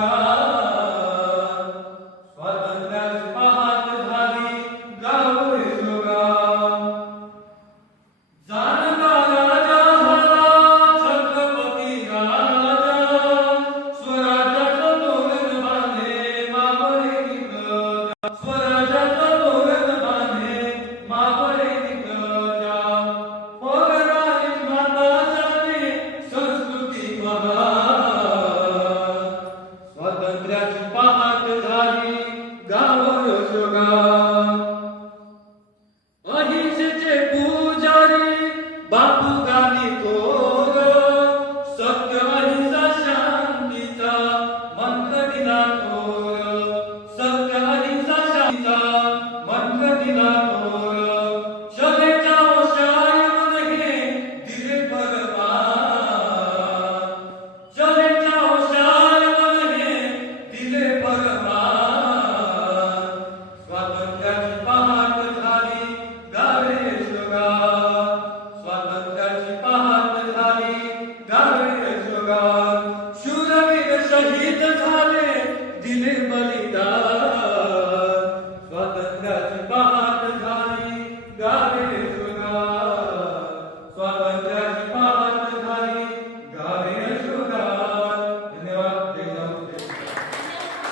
God. धारी Allah'a